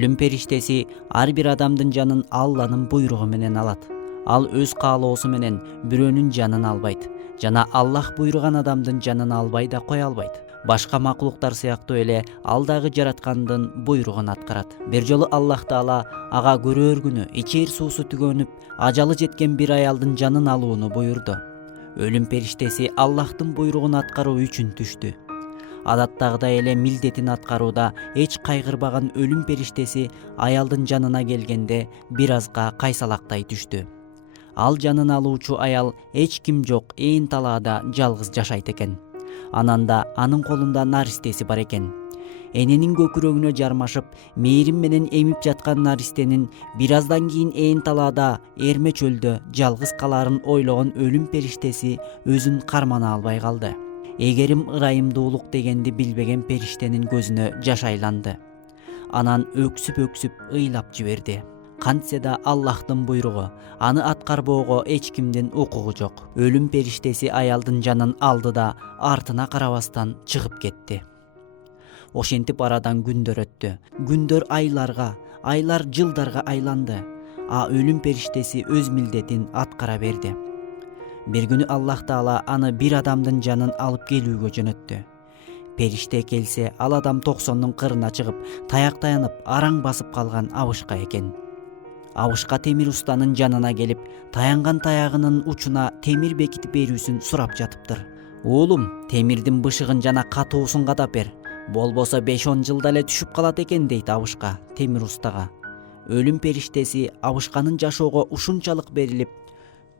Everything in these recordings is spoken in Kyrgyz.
Өлүм периштеси ар бир адамдын жанын Алланын буйругу менен алат. Ал өз каалоосу менен бирөөнүн жанын албайт жана Аллах буйруган адамдын жанын албай да кое албайт. Башка макулуктар сыяктуу эле ал дагы жараткандын буйругун аткарат. Бир жолу Аллах Таала ага көрөр күнү ичер суусу түгөнүп, ажалы жеткен бир аялдын жанын алууну буйрду. Өлүм периштеси Аллахтын буйругун аткаруу үчүн түштү. Адаттагыдай эле милдетин аткарууда эч кайгырбаган өлүм периштеси аялдын жанына келгенде бир азга кайсалактай түштү. Ал жанын алуучу аял эч ким жок ээн талаада жалгыз жашайт экен. Ананда анын колунда наристеси бар экен. Эненин көкүрөгүнө жармашып, мээрим менен эмип жаткан наристенин бир аздан кийин ээн талаада эрме чөлдө жалгыз калаарын ойлогон өлүм периштеси өзүн кармана албай калды. Эгерим ырайымдуулук дегенди билбеген периштенин көзүнө жаш айланды. Анан өксүп ыйлап жиберди. Кантсе да Аллахтын буйругу, аны аткарбоого эч кимдин укугу жок. Өлүм периштеси аялдын жанын алды да артына карабастан чыгып кетти. Ошентип арадан күндөр өттү. Күндөр айларга, айлар жылдарга айланды. Өлүм периштеси өз милдетин аткара берди. Бир күнү Аллах Таала аны бир адамдын жанын алып келүүгө жөнөттү. Периште келсе, ал адам 90-дун кырына чыгып, таяк таянып, араң басып калган абышка экен. Абышка темир устанын жанына келип, таянган таягынын учуна темир бекитип берүүсүн сурап жатыптыр. "Уулум, темирдин бышыгын жана катуусун кадап бер. Болбосо 5-10 жылда эле түшүп калат экен", дейт абышка темир устага. Өлүм периштеси абышканын жашоого ушунчалык берилип,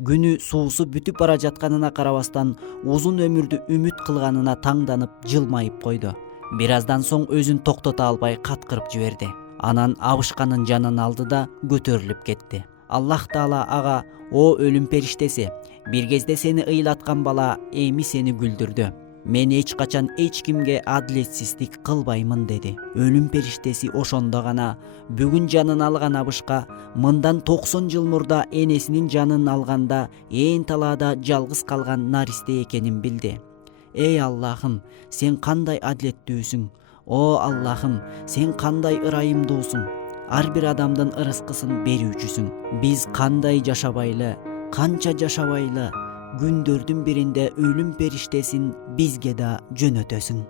күнү суусу бүтүп бара жатканына карабастан узун өмүрдү үмүт кылганына таңданып жылмайып койду. Бир аздан соң өзүн токтото албай каткырып жиберди. Анан абышканын жанын алды да көтөрүлүп кетти. Аллах Таала ага: "О өлүм периштеси, бир кезде сени ыйлаткан бала эми сени күлдүрдү. Мен эч качан эч кимге адилетсиздик кылбаймын", деди. Өлүм периштеси ошондо гана бүгүн жанын алган абышка мындан 90 жыл мурда энесинин жанын алганда ээн талаада жалгыз калган наристе экенин билди. "Эй Аллахым, сен кандай адилеттүүсүң. О Аллахым, сен кандай ырайымдуусуң. Ар бир адамдын ырыскысын берүүчүсүң. Биз кандай жашабайлы, канча жашабайлы, күндөрдүн биринде өлүм периштесин бизге да жөнөтөсүң".